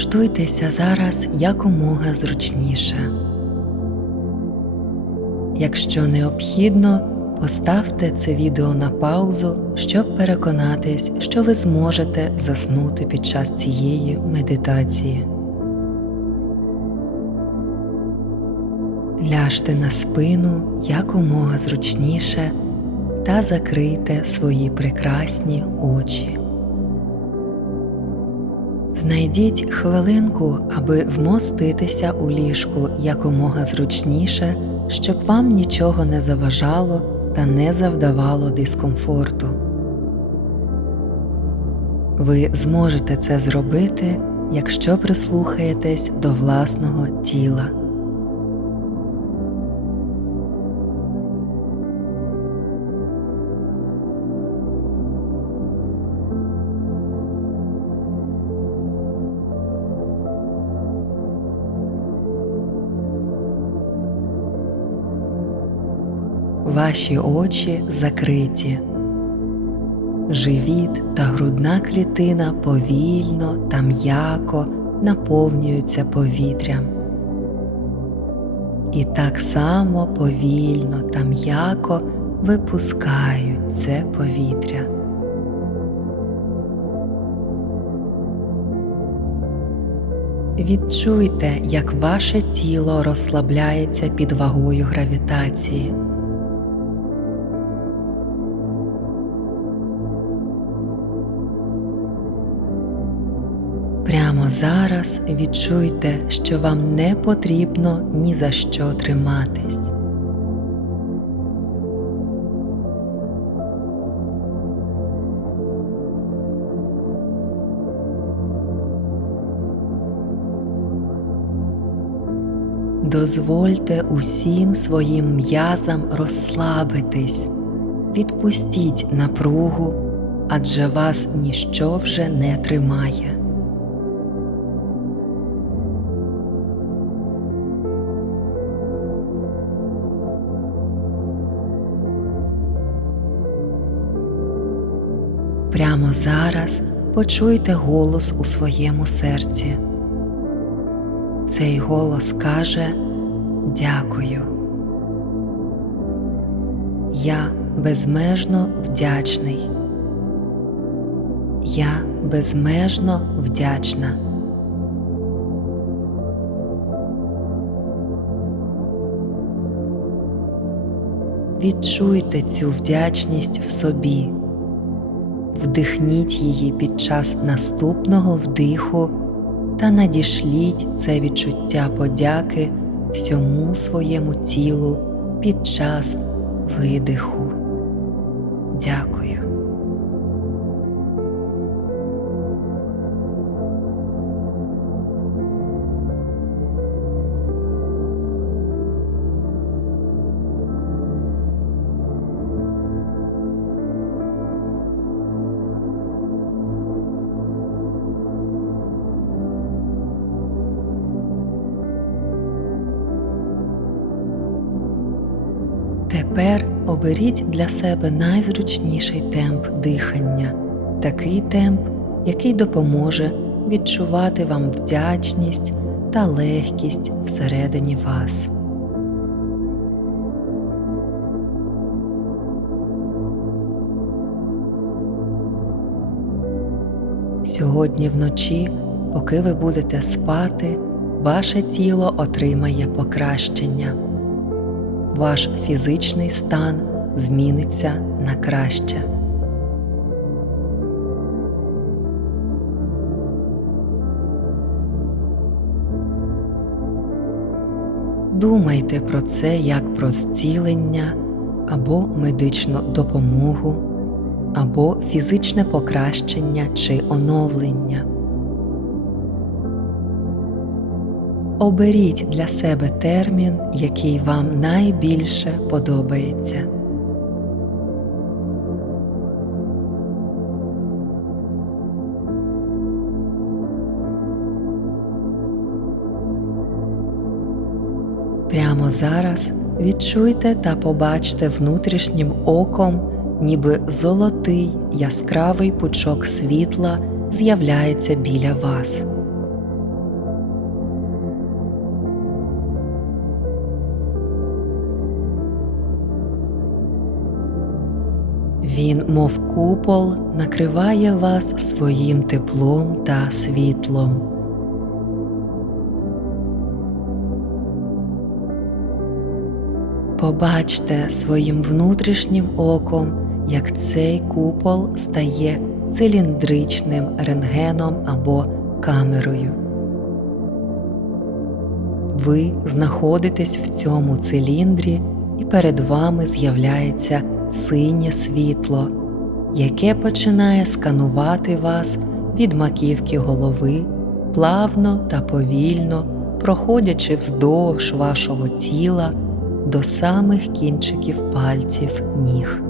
Влаштуйтеся зараз якомога зручніше. Якщо необхідно, поставте це відео на паузу, щоб переконатись, що ви зможете заснути під час цієї медитації. Ляжте на спину якомога зручніше та закрийте свої прекрасні очі. Знайдіть хвилинку, аби вмоститися у ліжку якомога зручніше, щоб вам нічого не заважало та не завдавало дискомфорту. Ви зможете це зробити, якщо прислухаєтесь до власного тіла. Ваші очі закриті. Живіт та грудна клітина повільно та м'яко наповнюються повітрям. І так само повільно та м'яко випускають це повітря. Відчуйте, як ваше тіло розслабляється під вагою гравітації. Прямо зараз відчуйте, що вам не потрібно ні за що триматись. Дозвольте усім своїм м'язам розслабитись, відпустіть напругу, адже вас ніщо вже не тримає. Зараз почуйте голос у своєму серці. Цей голос каже Дякую. Я безмежно вдячний. Я безмежно вдячна. Відчуйте цю вдячність в собі. Вдихніть її під час наступного вдиху та надішліть це відчуття подяки всьому своєму тілу під час видиху. Дякую. Оберіть для себе найзручніший темп дихання, такий темп, який допоможе відчувати вам вдячність та легкість всередині вас. Сьогодні вночі, поки ви будете спати, ваше тіло отримає покращення ваш фізичний стан зміниться на краще. Думайте про це як про зцілення або медичну допомогу, або фізичне покращення чи оновлення. Оберіть для себе термін, який вам найбільше подобається. Прямо зараз відчуйте та побачте внутрішнім оком, ніби золотий яскравий пучок світла з'являється біля вас. Він, мов купол, накриває вас своїм теплом та світлом. Побачте своїм внутрішнім оком, як цей купол стає циліндричним рентгеном або камерою. Ви знаходитесь в цьому циліндрі, і перед вами з'являється синє світло, яке починає сканувати вас від маківки голови, плавно та повільно проходячи вздовж вашого тіла до самих кінчиків пальців ніг.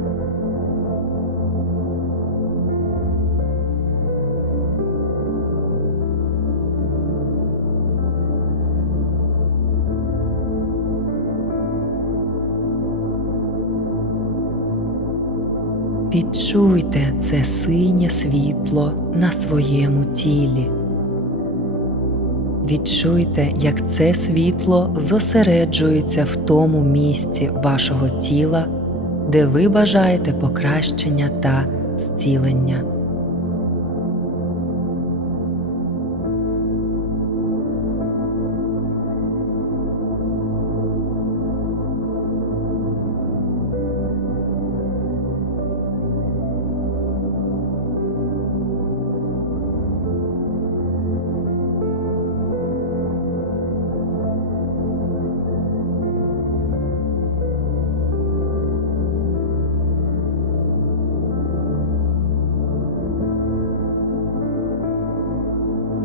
Відчуйте це синє світло на своєму тілі. Відчуйте, як це світло зосереджується в тому місці вашого тіла, де ви бажаєте покращення та зцілення.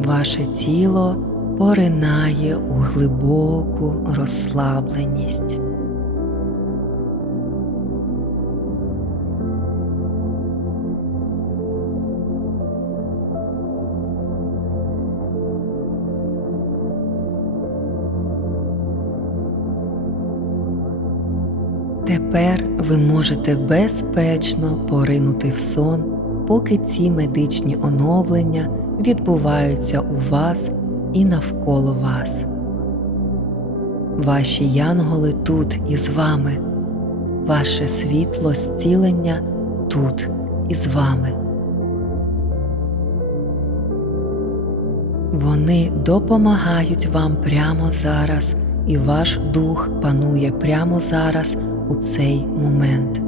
Ваше тіло поринає у глибоку розслабленість. Тепер ви можете безпечно поринути в сон, поки ці медичні оновлення відбуваються у вас і навколо вас. Ваші янголи тут із вами, ваше світло зцілення тут із вами. Вони допомагають вам прямо зараз, і ваш дух панує прямо зараз у цей момент.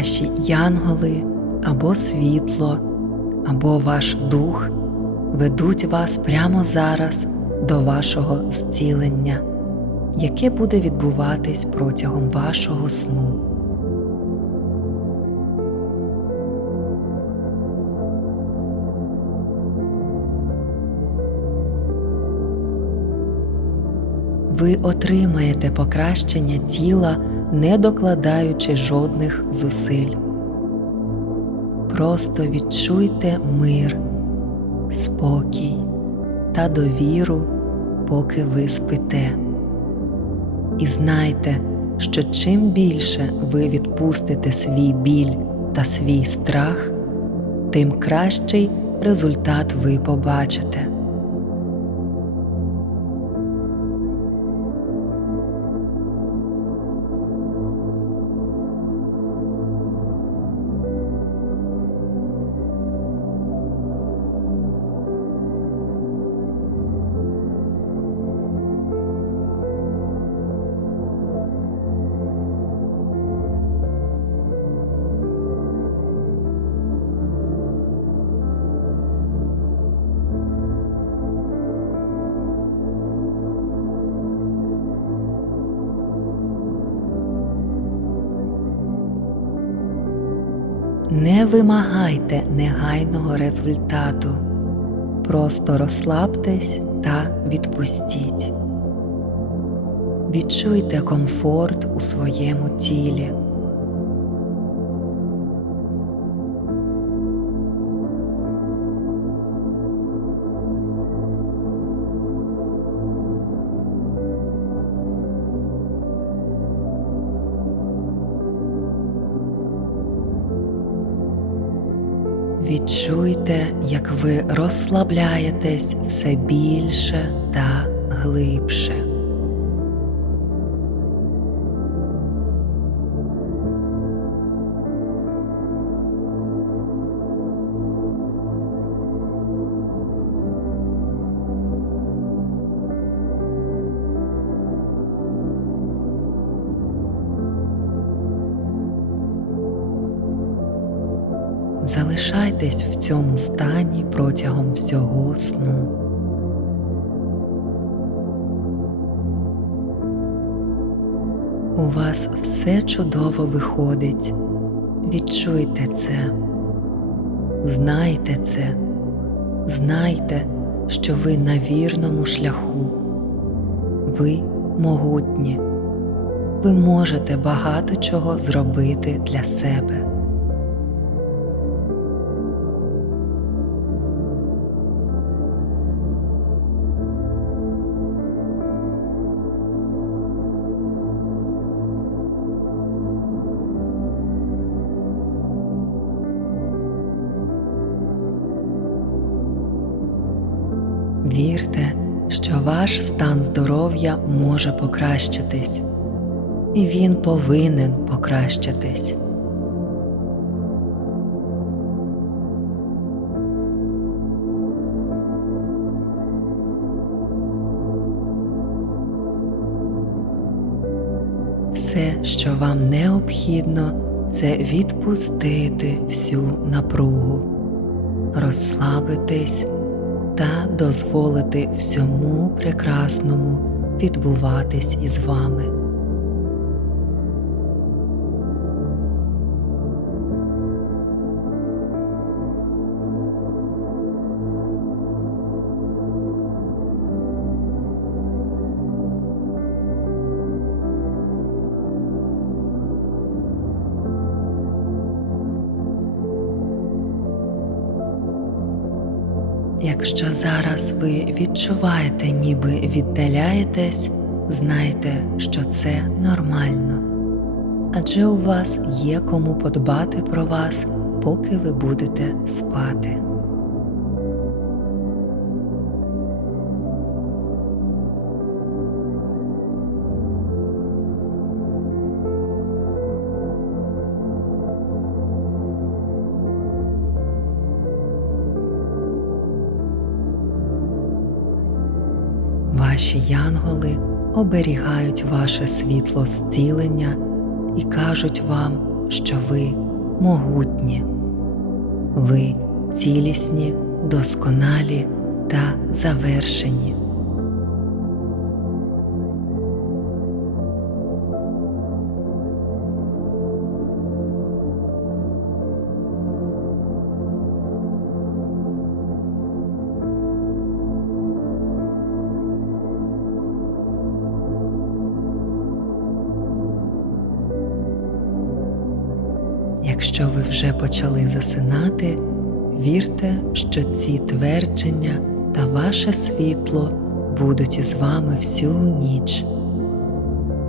Ваші янголи або світло, або ваш дух ведуть вас прямо зараз до вашого зцілення, яке буде відбуватись протягом вашого сну. Ви отримаєте покращення тіла, не докладаючи жодних зусиль. Просто відчуйте мир спокій та довіру, поки ви спите. І знайте, що чим більше ви відпустите свій біль та свій страх, тим кращий результат ви побачите. Не вимагайте негайного результату, просто розслабтесь та відпустіть. Відчуйте комфорт у своєму тілі. Як ви розслабляєтесь все більше та глибше. Залишайтесь в цьому стані протягом всього сну. У вас все чудово виходить. Відчуйте це, знайте це, знайте, що ви на вірному шляху. Ви могутні, ви можете багато чого зробити для себе. Ваш стан здоров'я може покращитись, і він повинен покращитись. Все, що вам необхідно, це відпустити всю напругу, розслабитись та дозволити всьому прекрасному відбуватись із вами. Якщо зараз ви відчуваєте, ніби віддаляєтесь, знайте, що це нормально, адже у вас є кому подбати про вас, поки ви будете спати. Ваші янголи оберігають ваше світло зцілення і кажуть вам, що ви могутні, ви цілісні, досконалі та завершені. Якщо ви вже почали засинати, вірте, що ці твердження та ваше світло будуть із вами всю ніч,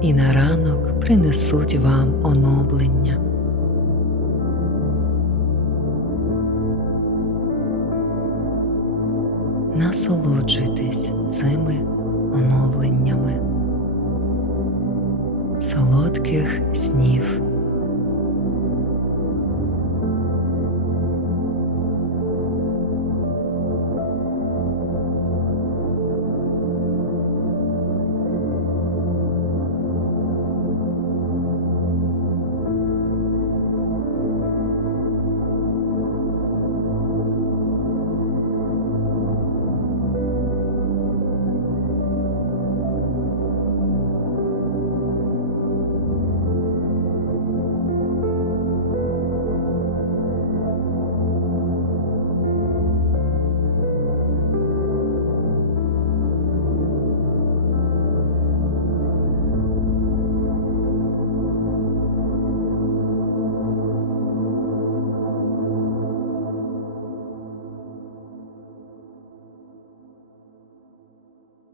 і на ранок принесуть вам оновлення. Насолоджуйтесь цими оновленнями. Солодких снів.